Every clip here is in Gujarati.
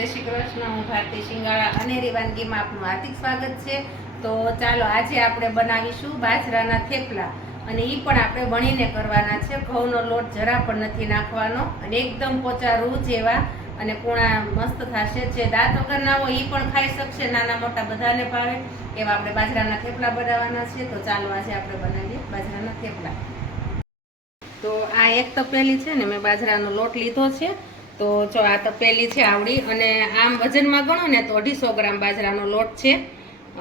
જય શ્રી કૃષ્ણ। હું ભારતી સિંગાળા અનેરી વાનગીમાં આપનું હાર્દિક સ્વાગત છે। તો ચાલો આજે આપણે બનાવીશું બાજરાના થેપલા, અને એ પણ આપણે વણીને કરવાના છે। ઘઉંનો લોટ જરા પણ નથી નાખવાનો, અને એકદમ પોચા રૂ જેવા અને કૂણા મસ્ત થશે। જે દાંત વગરના હોય એ પણ ખાઈ શકશે, નાના મોટા બધાને ભાવે એવા આપણે બાજરાના થેપલા બનાવવાના છે। તો ચાલો આજે આપણે બનાવીએ બાજરાના થેપલા। તો આ એક તપેલી છે ને, મેં બાજરાનો લોટ લીધો છે। તો જો આ તપેલી છે આવડી, અને આમ વજનમાં ગણો ને તો 250 ગ્રામ બાજરાનો લોટ છે।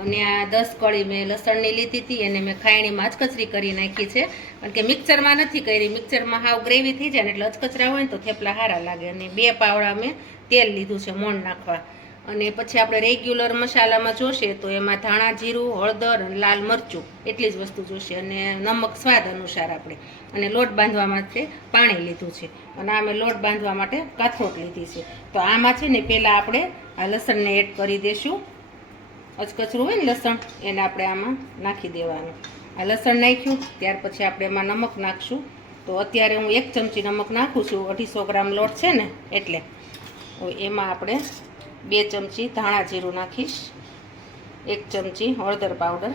અને આ 10 કળી મેં લસણની લીધી હતી, એને મેં ખાયણીમાં અચકચરી કરી નાખી છે, કારણ કે મિક્સરમાં નથી કરી। મિક્સરમાં હાવ ગ્રેવી થઈ જાય ને એટલે અચકચરા હોય ને તો થેપલા સારા લાગે। અને 2 પાવડા મેં તેલ લીધું છે મોણ નાખવા। અને પછી આપણે રેગ્યુલર મસાલામાં જોશે તો એમાં ધાણા જીરું, હળદર અને લાલ મરચું એટલી જ વસ્તુ જોશે, અને નમક સ્વાદ અનુસાર આપણે। અને લોટ બાંધવા માટે પાણી લીધું છે, અને આ મેં લોટ બાંધવા માટે કાથરોટ લીધી છે। તો આમાં છે ને પહેલાં આપણે આ લસણને એડ કરી દઈશું। અચકચરું હોય ને લસણ, એને આપણે આમાં નાખી દેવાનું। આ લસણ નાખ્યું ત્યાર પછી આપણે એમાં નમક નાખશું। તો અત્યારે હું 1 ચમચી નમક નાખું છું, 250 ગ્રામ લોટ છે ને એટલે। એમાં આપણે 2 ચમચી ધાણા જીરું નાખીશ, 1 ચમચી હળદર પાવડર,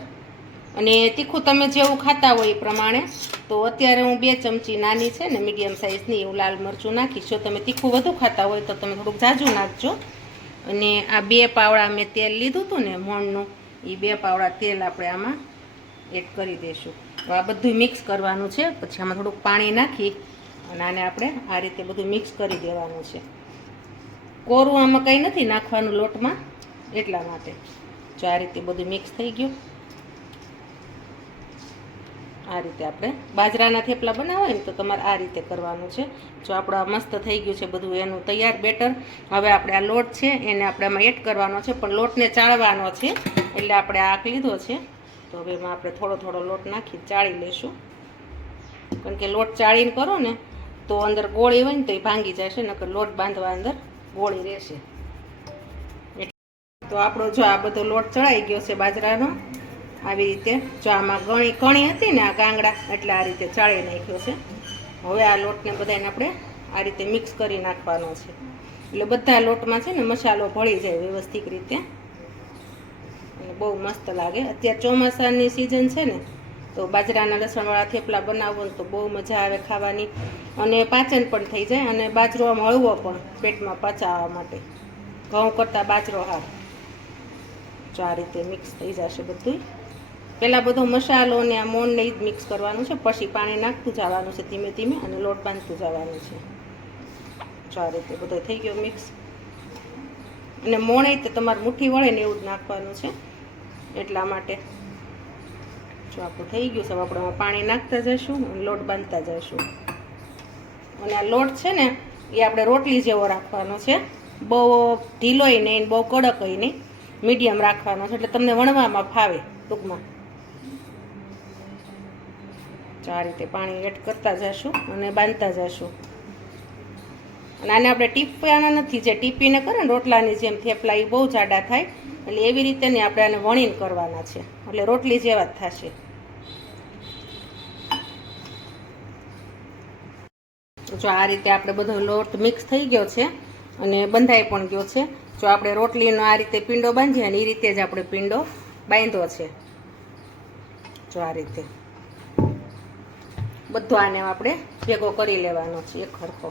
અને તીખું તમે જેવું ખાતા હોય એ પ્રમાણે। તો અત્યારે હું 2 ચમચી નાની છે ને મીડિયમ સાઇઝની એવું લાલ મરચું નાખીશ। જો તમે તીખું વધુ ખાતા હોય તો તમે થોડુંક ઝાઝું નાખજો। અને આ 2 પાવડા મેં તેલ લીધું હતું ને મોણનું, એ 2 પાવડા તેલ આપણે આમાં એડ કરી દઈશું। તો આ બધું મિક્સ કરવાનું છે। પછી આમાં થોડુંક પાણી નાખી અને આને આપણે આ રીતે બધું મિક્સ કરી દેવાનું છે। કોરું આમાં કંઈ નથી નાખવાનું લોટમાં, એટલા માટે। જો આ રીતે બધું મિક્સ થઈ ગયું, આ રીતે આપણે બાજરાના થેપલા બનાવવા હોય ને તો તમારે આ રીતે કરવાનું છે। જો આપણું મસ્ત થઈ ગયું છે બધું એનું તૈયાર બેટર। હવે આપણે આ લોટ છે એને આપણે આમાં એડ કરવાનો છે, પણ લોટને ચાળવાનો છે, એટલે આપણે આક લીધો છે। તો હવે એમાં આપણે થોડો થોડો લોટ નાખી ચાળી લઈશું, કારણ કે લોટ ચાળીને કરો ને તો અંદર ગોળી હોય ને તો એ ભાંગી જાય છે, નકર લોટ બાંધવા અંદર ગોળી રહેશે। તો આપણો જો આ બધો લોટ ચડાઈ ગયો છે બાજરાનો, આવી રીતે। જો આમાં કણી હતી ને આ કાંગડા, એટલે આ રીતે ચાળી નાખ્યો છે। હવે આ લોટને બધાને આપણે આ રીતે મિક્સ કરી નાખવાનો છે, એટલે બધા લોટમાં છે ને મસાલો ભળી જાય વ્યવસ્થિત રીતે, અને બહુ મસ્ત લાગે। અત્યારે ચોમાસાની સિઝન છે ને, તો બાજરાના લસણવાળા થેપલા બનાવો ને તો બહુ મજા આવે ખાવાની, અને પાચન પણ થઈ જાય, અને બાજરો આમ હળવો પણ પેટમાં પચાવવા માટે। ઘઉં કરતાં બાજરો હાર। જો આ રીતે મિક્સ થઈ જશે બધું। પહેલાં બધો મસાલો ને આ મોણને જ મિક્સ કરવાનું છે, પછી પાણી નાખતું જવાનું છે ધીમે ધીમે, અને લોટ બાંધતું જવાનું છે। જો આ રીતે બધો થઈ ગયો મિક્સ, અને મોણે તે તમારે મુઠ્ઠી વળે ને એવું જ નાખવાનું છે, એટલા માટે। જો આપણું થઈ ગયું છે, આપણે પાણી નાખતા જઈશું અને લોટ બાંધતા જઈશું। અને આ લોટ છે ને એ આપણે રોટલી જેવો રાખવાનો છે, બહુ ઢીલોય નહીં બહુ કડકય નહીં, મીડિયમ રાખવાનો છે, એટલે તમને વણવામાં ફાવે ટૂંકમાં। આ રીતે પાણી એડ કરતા જઈશું અને બાંધતા જઈશું। અને આને આપણે ટીપવાના નથી, જે ટીપીને કરે ને રોટલાની જેમ થેપલા એ બહુ જાડા થાય, એટલે એવી રીતે ને આપણે આને વણીને કરવાના છે, એટલે રોટલી જેવા જ થશે। જો આ રીતે આપણે બધો લોટ મિક્સ થઈ ગયો છે અને બંધાઈ પણ ગયો છે। જો આપણે રોટલીનો આ રીતે પીંડો બાંધીએ ને એ રીતે જ આપણે પીંડો બાંધ્યો છે। જો આ રીતે બધો આને આપણે ભેગો કરી લેવાનો છે એક સરખો,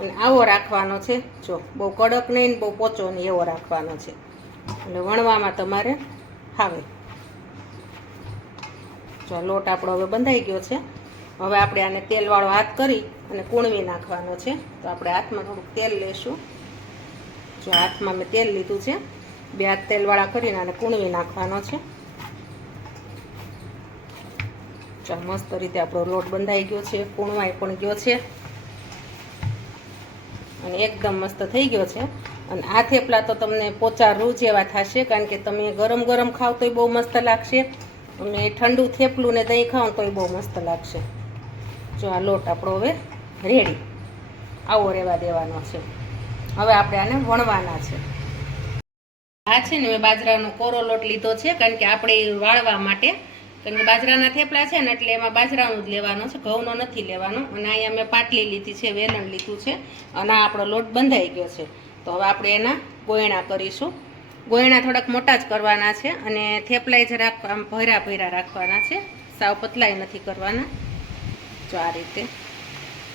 અને આવો રાખવાનો છે। જો બહુ કડક નહીં ને બહુ પોચો નહીં, એવો રાખવાનો છે, એટલે વણવામાં તમારે ફાવે। જો લોટ આપણો હવે બંધાઈ ગયો છે। હવે આપણે આને તેલવાળો હાથ કરી અને કૂણવી નાખવાનો છે। તો આપણે હાથમાં થોડુંક તેલ લઈશું। જો હાથમાં મેં તેલ લીધું છે, 2 હાથ તેલવાળા કરીને આને કૂણવી નાખવાનો છે। જો મસ્ત રીતે આપણો લોટ બંધાઈ ગયો છે, કૂણવાઈ પણ ગયો છે, અને એકદમ મસ્ત થઈ ગયો છે। અને આ થેપલા તો તમને પોચા રૂ જેવા થશે, કારણ કે તમે ગરમ ગરમ ખાવ તોય બહુ મસ્ત લાગશે, અને ઠંડુ થેપલું ને દહીં ખાવ તોય બહુ મસ્ત લાગશે। જો આ લોટ આપણો હવે રેડી આવો રહેવા દેવાનો છે। હવે આપણે આને વણવાના છે। આ છે ને મેં બાજરાનો કોરો લોટ લીધો છે, કારણ કે આપણે વાળવા માટે, કારણ કે બાજરાના થેપલા છે ને એટલે એમાં બાજરાનું જ લેવાનું છે, ઘઉંનો નથી લેવાનો। અને અહીંયા મેં પાટલી લીધી છે, વેલણ લીધું છે, અને આ આપણો લોટ બંધાઈ ગયો છે। તો હવે આપણે એના ગોયણા કરીશું. ગોયણા થોડાક મોટા જ કરવાના છે અને થેપલાય જરાક આમ ભર્યા ભર્યા રાખવાના છે, સાવ પતલાય નથી કરવાના. જો આ રીતે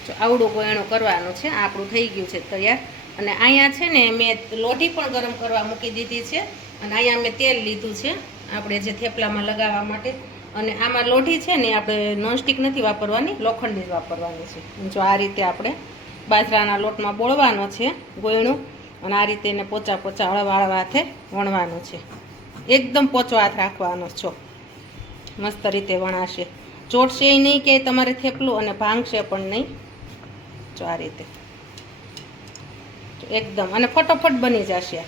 જો આવડું ગોયણું કરવાનું છે. આપણું થઈ ગયું છે તૈયાર. અને અહીંયા છે ને મેં લોઢી પણ ગરમ કરવા મૂકી દીધી છે અને અહીંયા મેં તેલ લીધું છે આપણે જે થેપલામાં લગાવવા માટે. અને આમાં લોઢી છે ને આપણે નોનસ્ટિક નથી વાપરવાની, લોખંડની જ વાપરવાની છે. જો આ રીતે આપણે બાજરાના લોટમાં બોળવાનો છે ગોયણું અને આ રીતે એને પોચા પોચા હળવા હળવા હાથે વણવાનું છે. એકદમ પોચો હાથ રાખવાનો છો, મસ્ત રીતે વણાશે. ચોટશે નહીં કે તમારે થેપલું અને ભાંગશે પણ નહીં. જો આ રીતે એકદમ અને ફટોફટ બની જશે.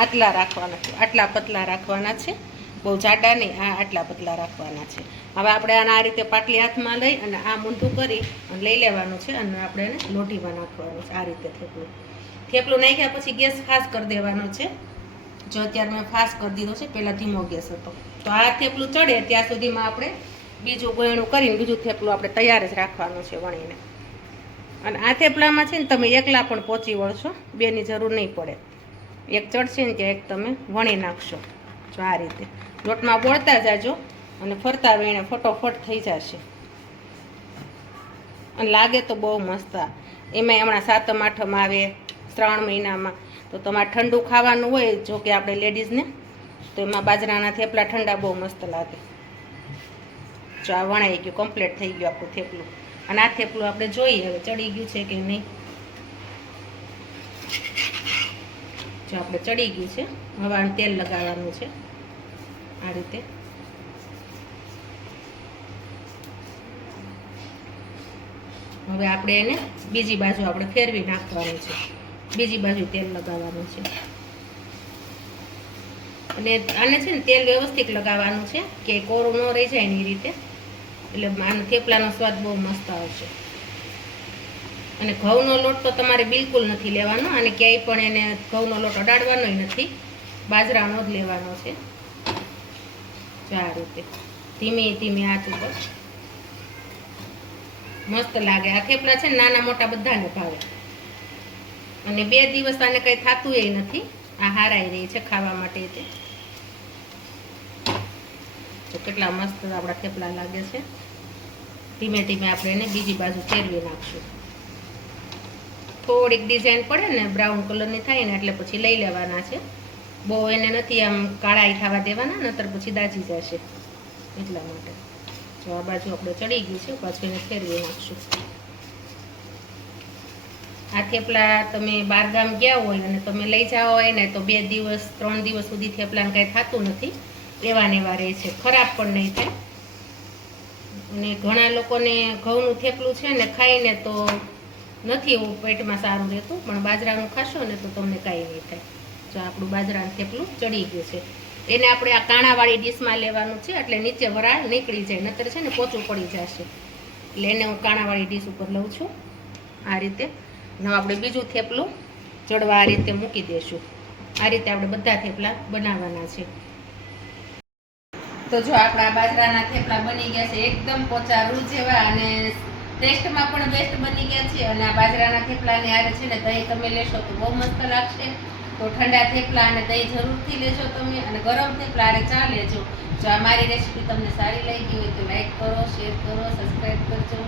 આટલા રાખવાના છે, આટલા પતલા રાખવાના છે, બહુ જાડા નહીં, આટલા પતલા રાખવાના છે. હવે આપણે આને આ રીતે પાટલી હાથમાં લઈ અને આ મૂંઢું કરી અને લઈ લેવાનું છે અને આપણે એને લોઢીમાં નાખવાનું છે. આ રીતે થેપલું નાખ્યા પછી ગેસ ફાસ્ટ કરી દેવાનો છે. જો અત્યારે મેં ફાસ્ટ કરી દીધો છે, પહેલાં ધીમો ગેસ હતો. તો આ થેપલું ચડે ત્યાં સુધીમાં આપણે બીજું ગોયણું કરીને બીજું થેપલું આપણે તૈયાર જ રાખવાનું છે વણીને. અને આ થેપલામાં છે ને તમે એકલા પણ પહોંચી વળશો, બેની જરૂર નહીં પડે. એક ચડશે ને ત્યાં એક તમે વણી નાખશો. જો આ રીતે લોટમાં બોળતા જાજો અને ફરતા વેણે ફટોફટ થઈ જશે. અને લાગે તો બહુ મસ્ત. એમાં હમણાં 7મ 8મ આવે, 3 મહિનામાં તો તમારે ઠંડુ ખાવાનું હોય, જો કે આપણે લેડીઝને, તો એમાં બાજરાના થેપલા ઠંડા બહુ મસ્ત લાગે. જો આ વણાઈ ગયું, કમ્પ્લીટ થઈ ગયું આપણું થેપલું. અને આ થેપલું આપણે જોઈએ હવે ચડી ગયું છે કે નહીં. જો આપણે ચડી ગયું છે. હવે આને તેલ લગાવવાનું છે આ રીતે. હવે આપણે એને બીજી બાજુ આપણે ફેરવી નાખવાનું છે, બીજી બાજુ તેલ લગાવવાનું છે. અને આને છે ને તેલ વ્યવસ્થિત લગાવવાનું છે કે કોરું ન રહી જાય એની રીતે, એટલે આનો થેપલાનો સ્વાદ બહુ મસ્ત આવશે. અને ઘઉંનો લોટ તો તમારે બિલકુલ નથી લેવાનો, અને ક્યાંય પણ એને ઘઉંનો લોટ અડાડવાનો નથી, બાજરાનો જ લેવાનો છે. આ રીતે ધીમે ધીમે હાથ ઉપર મસ્ત લાગે. આ થેપલા છે ને નાના મોટા બધાને ભાવે. અને 2 દિવસ આને કંઈ થતું એ નથી, આ હારાઈ રહી છે ખાવા માટે. તો કેટલા મસ્ત આપણા થેપલા લાગે છે. ધીમે ધીમે આપણે એને બીજી બાજુ ફેરવી નાખશું. થોડીક ડિઝાઇન પડે ને બ્રાઉન કલરની થાય ને એટલે પછી લઈ લેવાના છે. બહુ એને નથી આમ કાળાઈ થવા દેવાના, નતર પછી દાજી જશે, એટલા માટે. જો આ બાજુ આપણે ચડી ગયું છે, પાછું એને ફેરવી નાખશું. આ થેપલા તમે બહારગામ ગયા હોય અને તમે લઈ જાઓ હોય ને તો 2 દિવસ 3 દિવસ સુધી થેપલાને કાંઈ થતું નથી, એવા ને એવા રહે છે, ખરાબ પણ નહીં થાય. અને ઘણા લોકોને ઘઉંનું થેપલું છે ને ખાઈને તો નથી એવું પેટમાં સારું રહેતું, પણ બાજરાનું ખાશો ને તો તમને કાંઈ નહીં થાય. જો આપણું બાજરાનું થેપલું ચડી ગયું છે. એને આપણે આ કાણાવાળી ડીશમાં લેવાનું છે, એટલે નીચે વરાળ નીકળી જાય, નતર છે ને પોચું પડી જશે. એટલે એને હું કાણાવાળી ડીશ ઉપર લઉં છું આ રીતે. હવે આપણે બીજું થેપલું ચડવા આ રીતે મૂકી દઈશું. આ રીતે આપણે બધા થેપલા બનાવવાના છે. તો જો આપણા બાજરાના થેપલા બની ગયા છે, એકદમ પોચા રૂ જેવા અને ટેસ્ટમાં પણ બેસ્ટ બની ગયા છે. અને આ બાજરાના થેપલાની આરે છે ને દહીં તમે લેશો તો બહુ મસ્ત લાગશે. તો ઠંડા થેપલા અને દહીં જરૂરથી લેજો તમે, અને ગરમ થેપલા આરે ચા લેજો. જો આ મારી રેસીપી તમને સારી લાગી હોય તો લાઈક કરો, શેર કરો, સબસ્ક્રાઈબ કરજો.